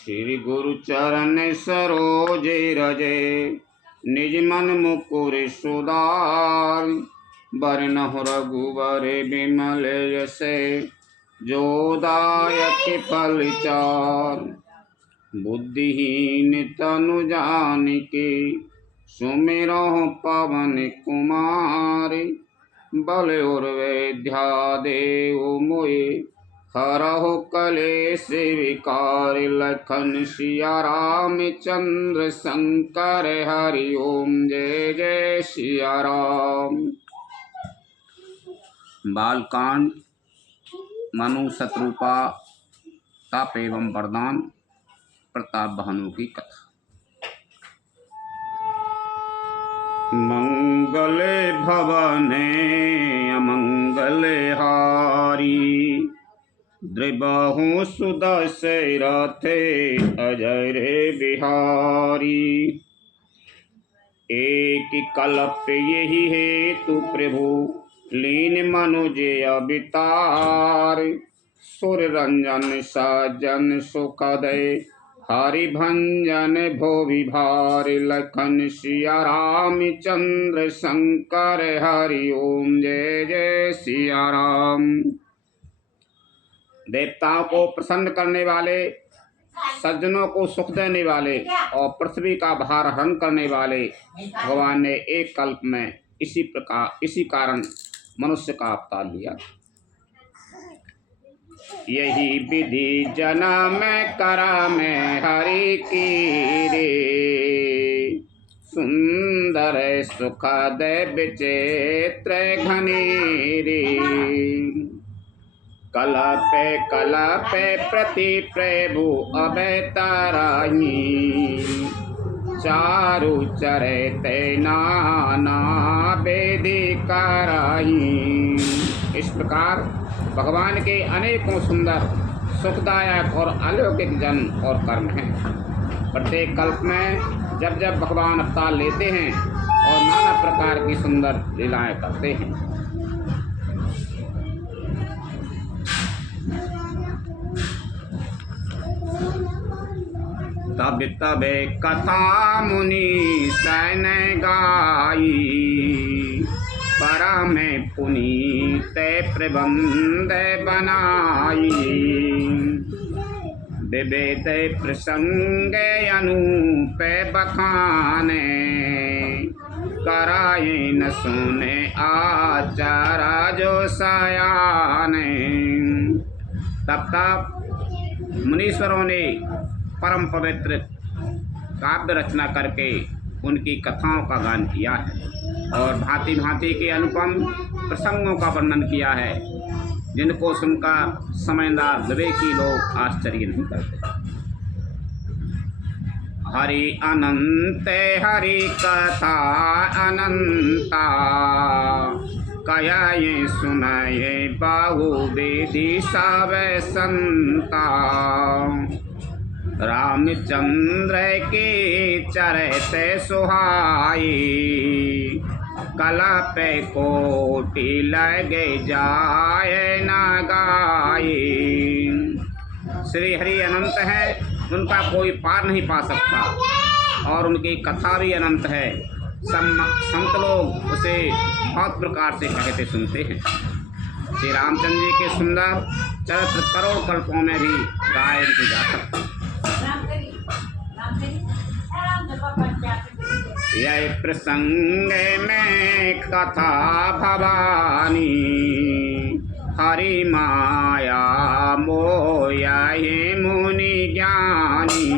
श्री गुरु चरण सरोज रजे निज मन मुकुर सुधार बरनहु रघुबर बिमल यसे जो दायक फल चार। बुद्धिहीन तनु जानिके सुमिरहु पवन कुमार बल और वैद्या देव मोहि हरहु कलेश विकार। लखन सिया राम चंद्र शंकर हरि ओम जय जय सिया राम। बालकांड मनु शत्रुपा ताप एवं वरदान प्रताप भानु की कथा। मंगले भवने अमंगले हारी द्रिबाहु सुदशरथे अजय रे बिहारी। एक कल्प यही हेतु प्रभु लीन मनुज अवतार। सुर रंजन सजन सुखदय हरि भंजन भो विभार। लखन सिया राम चंद्र शंकर हरि ओम जय जय सिया राम। देवताओं को प्रसन्न करने वाले, सज्जनों को सुख देने वाले और पृथ्वी का भार हरण करने वाले भगवान ने एक कल्प में इसी कारण मनुष्य का अवतार लिया। यही विधि जन्म करा में हरि की रे। सुंदर सुखद विचित्र घनी रे। कलपे प्रति प्रभु अवताराई। चारु चरते नाना वेदी कराई। इस प्रकार भगवान के अनेकों सुंदर सुखदायक और अलौकिक जन्म और कर्म हैं। प्रत्येक कल्प में जब जब भगवान अवतार लेते हैं और नाना प्रकार की सुंदर लीलाएं करते हैं। तब तबे कथा मुनि सैन गाई। परम पुनीत प्रबंध बनाई। विवेद प्रसंग अनूप बखाने। कराए न सुने आचारा जो सयाने। तब मुनीश्वरों ने परम पवित्र काव्य रचना करके उनकी कथाओं का गान किया है और भांति भांति के अनुपम प्रसंगों का वर्णन किया है, जिनको सुनकर समझदार विवेकी लोग आश्चर्य नहीं करते। हरि अनंत हरि कथा अनंता। कया ये सुनाये बाहु वेदी सब संता। रामचंद्र के चरते सुहाई। कला पे कोटि लगे जाए ना गाई। श्री हरि अनंत है, उनका कोई पार नहीं पा सकता और उनकी कथा भी अनंत है। संत लोग उसे बहुत प्रकार से कहते सुनते हैं। श्री रामचंद्र जी के सुंदर चरित्र करोड़ कल्पों में भी गाए जा सकते। यह प्रसंग में कथा भवानी। हरि माया मोया मुनि ज्ञानी।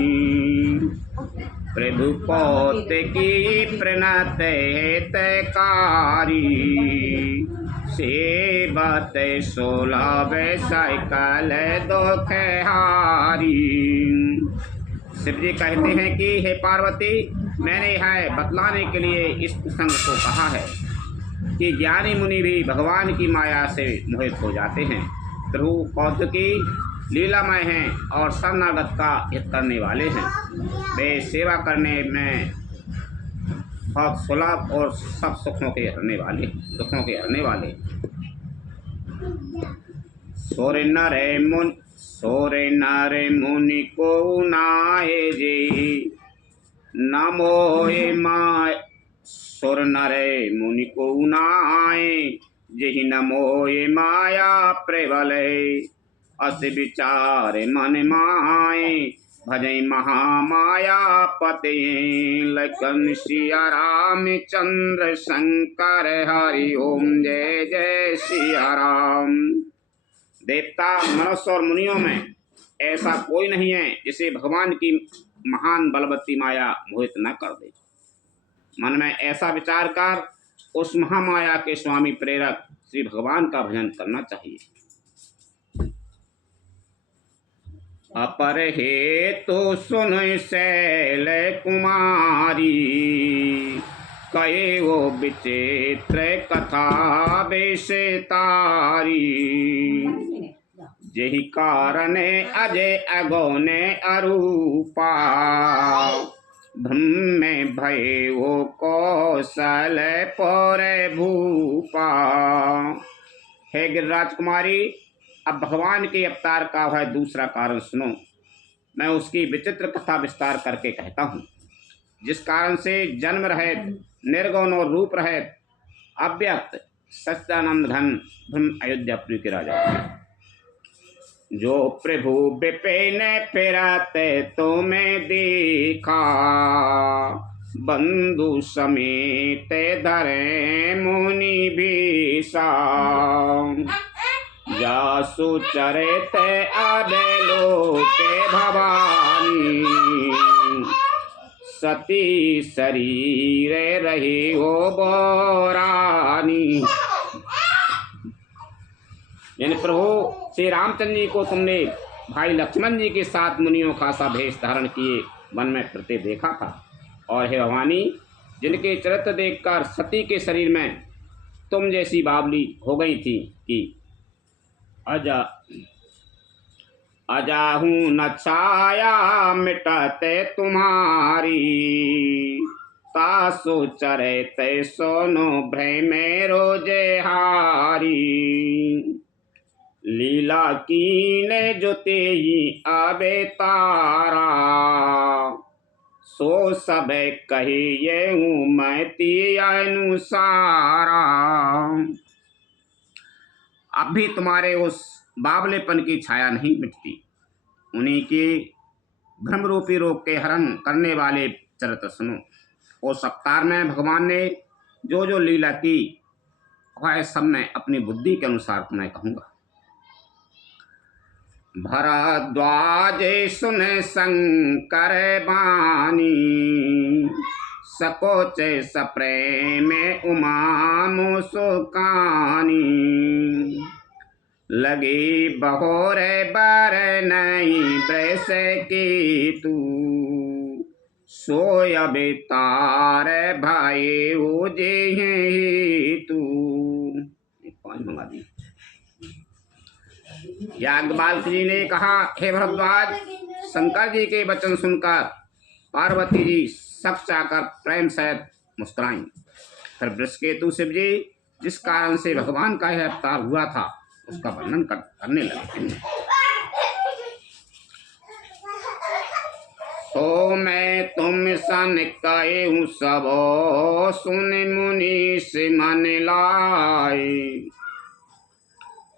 प्रभु पोत की प्रणत हितकारी। सेवत सोलह सकल दुख हारी। शिव जी कहते हैं कि हे पार्वती, मैंने यह बतलाने के लिए इस प्रसंग को कहा है कि ज्ञानी मुनि भी भगवान की माया से मोहित हो जाते हैं। प्रभु कौतुकी लीलामय हैं और शरणागत का हित करने वाले हैं। वे सेवा करने में बहुत सुलभ और सब दुखों के हरने वाले। सोरे नर मुनि को नाए जे नमो माय सुर नरे मुनि को नाए जही नमो माया प्रबले अस विचार मन माए भजय महामाया पते लखन सिया राम चंद्र शंकर हरि ओम जय जय सिया राम। देवता मनुष्य और मुनियों में ऐसा कोई नहीं है जिसे भगवान की महान बलवती माया मोहित न कर दे। मन में ऐसा विचार कर उस महामाया के स्वामी प्रेरक श्री भगवान का भजन करना चाहिए। अपर हेतु सुन शैल कुमारी कहे वो विचित्र कथा विषतारी यही कारण अजय अगौने अरूपा ब्रह्म में भय वो कौशल पौरे भूपा। हे गिरिराज कुमारी, अब भगवान के अवतार का वह दूसरा कारण सुनो। मैं उसकी विचित्र कथा विस्तार करके कहता हूँ, जिस कारण से जन्म रहित निर्गुण और रूप रहित अव्यक्त सच्चिदानंद घन ब्रह्म अयोध्यापुरी के राजा जो प्रभु विपिन फिरते तुम्हें देखा बंधु समेत धरे मुनि भीषा जासु चरित अबलोके भवानी सती शरीर रही हो बोरानी। यानी प्रभु श्री रामचंद्र जी को तुमने भाई लक्ष्मण जी के साथ मुनियों का सा भेष धारण किए वन में फिरते देखा था। और हे भवानी, जिनके चरित्र देखकर सती के शरीर में तुम जैसी बावली हो गई थी कि अजाहू न छाया मिटते तुम्हारी तासो चरते सोनो भ्रमे रोजे हारी लीला कीने जो तेई आबे तारा सो सब कहिए हूँ मैं ती अनुसारा। अब भी तुम्हारे उस बावलेपन की छाया नहीं मिटती। उन्हीं के भ्रम रूपी रोग के हरण करने वाले चरित्र सुनो। उस अवतार में भगवान ने जो जो लीला की वह सब मैं अपनी बुद्धि के अनुसार तुम्हें कहूँगा। भरद्वाज सुन शंकर बानी सकोच सप्रेम उमा मुसुकानी लगी बहोरे बर नहीं ब्रस की तू सोय बेतार भाई उजे तू। पाँच मंगा दी। याज्ञवल्क्य जी ने कहा, हे भरद्वाज, शंकर जी के वचन सुनकर पार्वती जी सख्त आकर प्रेम सहित मुस्कुराई। फिर वृषकेतु शिव जी जिस कारण से भगवान का यह अवतार हुआ था उसका वर्णन करने लगे। तो मैं तुम सन कहूँ सब सुन मुनि से मन लाए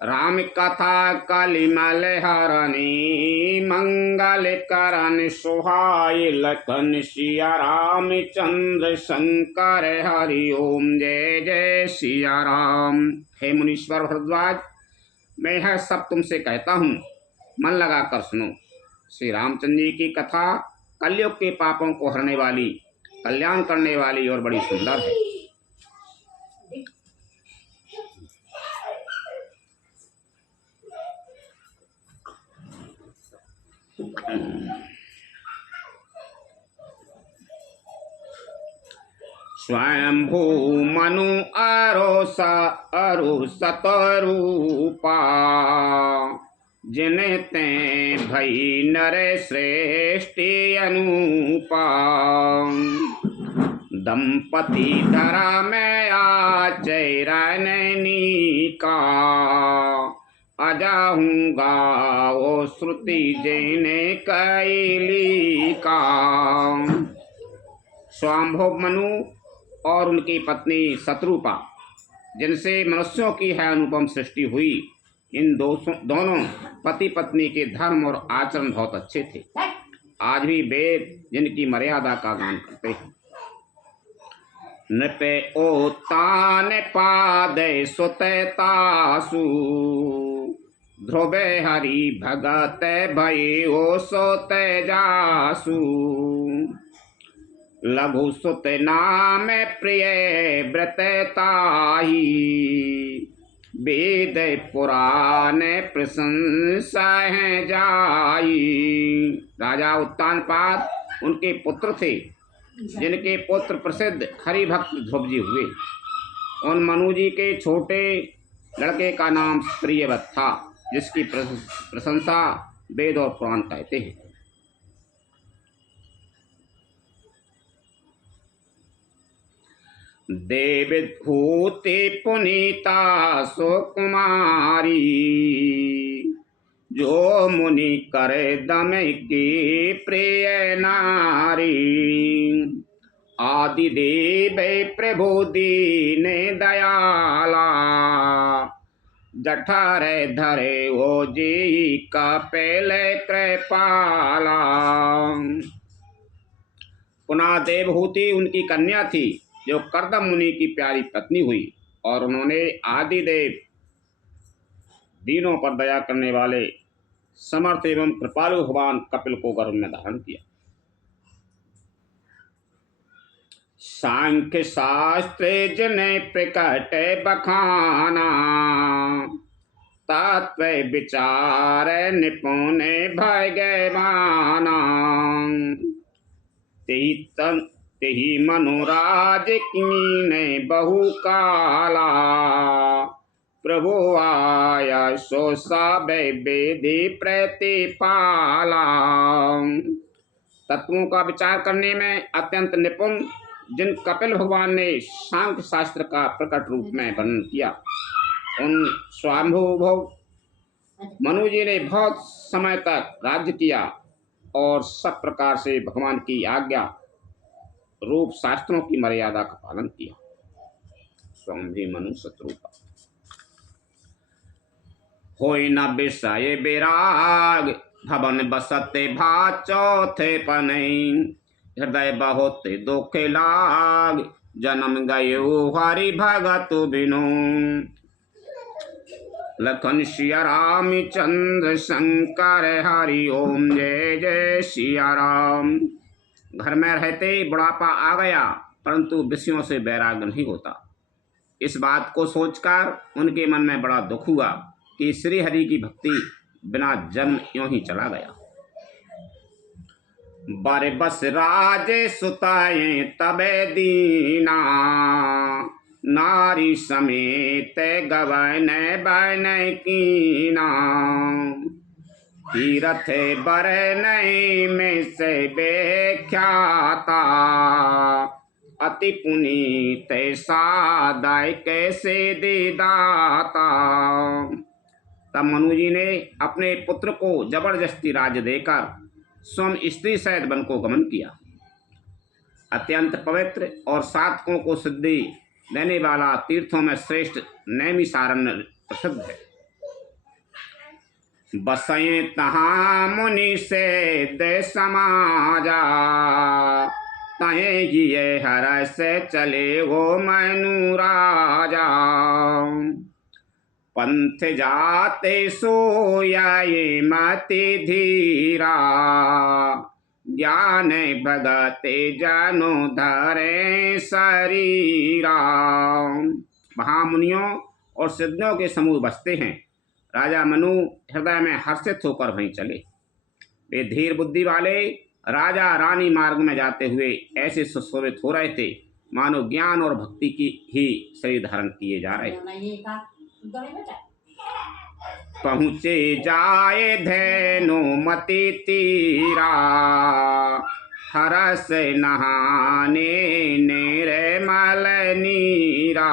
राम कथा कलिमल हरणी मंगल करण सुहाय लखन सिया राम चंद्र शंकर हरि ओम जय जय सिया राम। हे मुनीश्वर भरद्वाज, मैं यह सब तुमसे कहता हूँ, मन लगा कर सुनो। श्री रामचंद्र जी की कथा कलयुग के पापों को हरने वाली, कल्याण करने वाली और बड़ी सुंदर है। स्वयंभू मनु अरु सतरूपा जिन्हें ते भई नर श्रेष्ठी अनुपा दंपति धरा में आचरण का अजाहूँगा वो श्रुति जेने कैली का। स्वाम्भव मनु और उनकी पत्नी शत्रुपा, जिनसे मनुष्यों की है अनुपम सृष्टि हुई, इन दोनों पति पत्नी के धर्म और आचरण बहुत अच्छे थे। आज भी वेद जिनकी मर्यादा का गान करते हैं। नृपे ओतान पादे सुततासु, ध्रुवे हरि भगत भय ओ सोते जासु। लघु सुत नाम प्रिय व्रत ताही, वेद पुराण प्रशंसा है जाई। राजा उत्तानपाद उनके पुत्र थे, जिनके पुत्र प्रसिद्ध हरिभक्त ध्रुव जी हुए। उन मनु जी के छोटे लड़के का नाम प्रियव्रत था, जिसकी प्रशंसा वेद और पुराण कहते हैं। देवभूति पुनीता सुकुमारी, जो मुनि करे दम की प्रिय नारी। आदि देव प्रभु दीन दयाला, जठरे धरे हो जी का पहले कृपाला। पुनः देवहूति उनकी कन्या थी, जो कर्दम मुनि की प्यारी पत्नी हुई, और उन्होंने आदिदेव दीनों पर दया करने वाले समर्थ एवं कृपालु भगवान कपिल को गर्भ में धारण किया। सांख्य शास्त्र जिने प्रकट बखाना, तत्व विचार निपुण भगवाना। तेहि मनुराज कीने बहु काला, प्रभु आया सो सब वेदी प्रतिपाला। तत्वों का विचार करने में अत्यंत निपुण जिन कपिल भगवान ने सांख्य शास्त्र का प्रकट रूप में वर्णन किया, उन स्वाम्भुव मनु जी ने बहुत समय तक राज्य किया और सब प्रकार से भगवान की आज्ञा रूप शास्त्रों की मर्यादा का पालन किया। स्वामी मनु शत्रुपा। होई न विषय विराग, भवन बसते भा चौथे पनई। हृदय बहुत दुख लाग, जन्म गयो हरि भगत बिनु। लखन सिया राम चंद्र शंकर हरि ओम जय जय सिया राम। घर में रहते बुढ़ापा आ गया, परंतु विषयों से वैराग्य नहीं होता। इस बात को सोचकर उनके मन में बड़ा दुख हुआ कि श्री हरि की भक्ति बिना जन्म यूं ही चला गया। बर बस राजे सुताए तबे दीना, नारी समेत गवन बन कीना। तीरथ बर नई में से बेख्याता, अति पुनीत सादाय कैसे दीदाता। तब मनु जी ने अपने पुत्र को जबरदस्ती राज्य देकर स्वयं स्त्री सहित वन को गमन किया। अत्यंत पवित्र और साधकों को सिद्धि देने वाला तीर्थों में श्रेष्ठ नैमिषारण्य प्रसिद्ध है। बसये तहाँ मुनि से दे समाजा, तहे ये हर से चले वो मनु राजा। पंथ जाते सोयाए मति धीरा, ज्ञान भगते जनो धरे शरीरा। महामुनियों और सिद्धों के समूह बसते हैं। राजा मनु हृदय में हर्षित होकर वहीं चले। वे धीर बुद्धि वाले राजा रानी मार्ग में जाते हुए ऐसे सुशोभित हो रहे थे, मानो ज्ञान और भक्ति की ही शरीर धारण किए जा रहे। पहुँचे जाए धैनु मति तीरा, हरस नहाने निर्मल नीरा।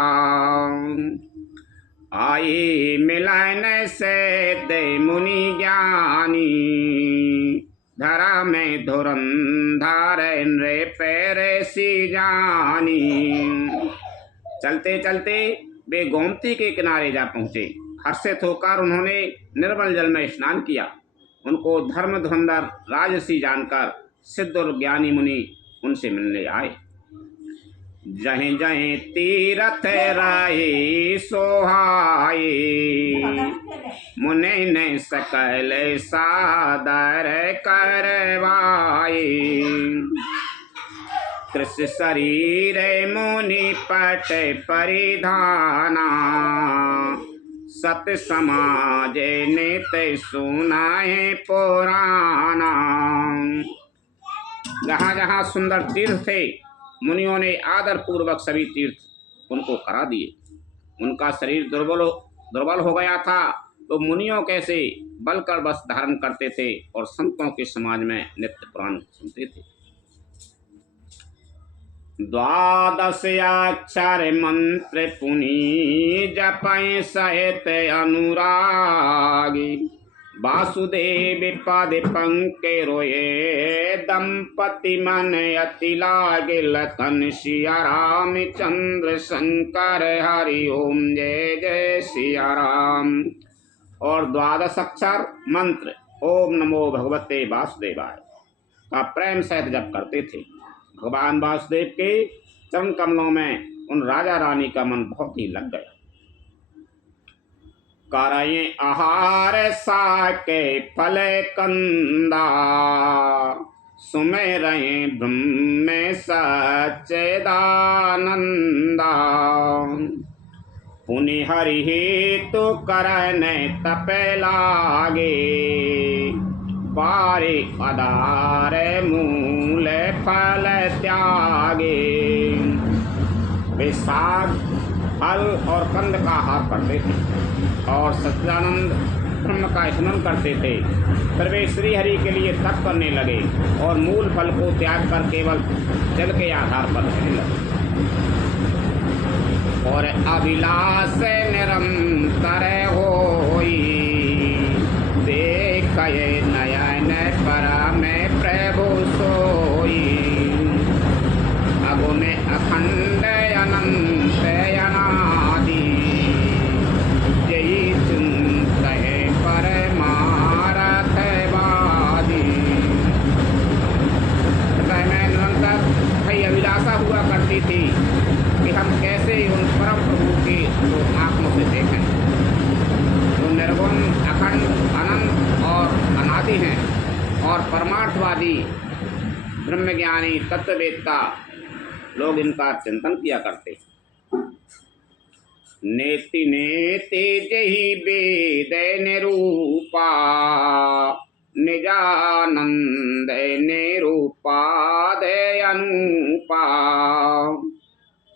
आई मिलन से दे मुनि ज्ञानी, धरा में धुरंधर नृ पैरे सी जानी। चलते चलते वे गोमती के किनारे जा पहुँचे। हर्षित होकर उन्होंने निर्मल जल में स्नान किया। उनको धर्म धुरंधर राजसी जानकर सिद्ध और ज्ञानी मुनि उनसे मिलने आए। जहीं जहीं तीरथ राये सोहाए, मुनि ने सकल सादर करवाए। कृष्ण शरीर मुनि पट परिधाना, सत समाज नित सुनाए पुराना। जहाँ जहाँ सुंदर तीर्थ थे, मुनियों ने आदर पूर्वक सभी तीर्थ उनको करा दिए। उनका शरीर दुर्बल हो गया था, तो मुनियों कैसे बल कर बस धारण करते थे और संतों के समाज में नित्य पुराण सुनते थे। 12 अक्षर मंत्र पुनि जपै सहित अनुरागी, वासुदेव पद पंके रोये, दंपति मन अति लागे, लखन सिया राम चंद्र शंकर हरि ओम जय जय सिया राम। और 12 अक्षर मंत्र ओम नमो भगवते वासुदेवाय का प्रेम सहित जप करते थे। भगवान वासुदेव के चरण कमलों में उन राजा रानी का मन बहुत ही लग गया। करये आहार साके फल कंदा, सुमेरये ब्रह्म सच्चिदानंदा। पुनि हरि हेतु करन तप लागे, पारे आधार मूल फल त्यागे। वे साग फल और कंद का आहार करते थे और सच्चिदानंद ब्रह्म का स्मरण करते थे। फिर वे श्री हरि के लिए तप करने लगे और मूल फल को त्याग कर केवल जल के आधार पर रहने लगे। और अभिलाष निरंतर होई, देखये नयन परम प्रभु सोई। अगुण अखंड अनंत अनादि, जय चिंतये परमारथ वादी। हृदय में निरंतर भई अभिलाषा हुआ करती थी कि हम कैसे उन परम प्रभु की आंखों से देखें, जो निर्गुण अखंड अनंत और अनादि हैं और परमार्थवादी ब्रह्मज्ञानी तत्ववेत्ता लोग इनका चिंतन किया करते। नेति नेति जहि वेद निरूपा, निजानंद निरूपाद अनूपा।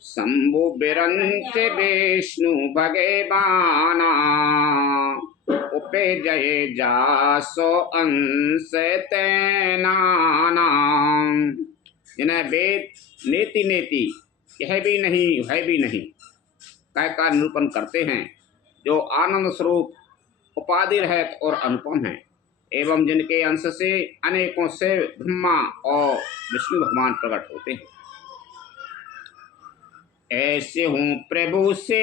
शंभु बिरंच विष्णु भगवाना, उपजय जासो अंश तैनाना। जिन्हें वेद नेति नेति यह भी नहीं वह भी नहीं कह का निरूपण करते हैं, जो आनंद स्वरूप उपाधि रहित और अनुपम हैं, एवं जिनके अंश से अनेकों से ब्रह्मा और विष्णु भगवान प्रकट होते हैं। ऐसे हूँ प्रभु से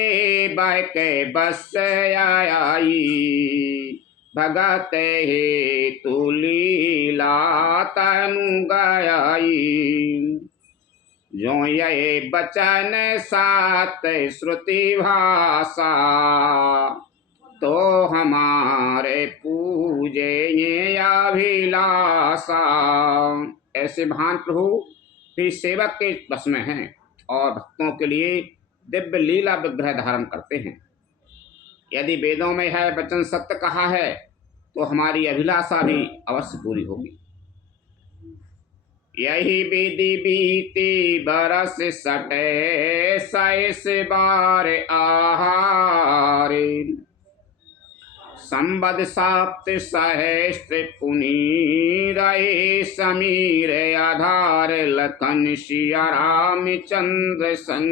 बाक बस आई, भगत हे तु लीला तनु गाई। जो ये बचन सात श्रुति भाषा, तो हमारे पूजे ये अभिलाषा। ऐसे महान प्रभु भी सेवक के बस में हैं और भक्तों के लिए दिव्य लीला विग्रह धारण करते हैं। यदि वेदों में है वचन सत्य कहा है, तो हमारी अभिलाषा भी अवश्य पूरी होगी। यही विधि बीती बरस सटे, 27 बार आहारे। संबद साप्त सहस्त्र पुनि रहे, समीर आधार। लखन सिया राम चंद्र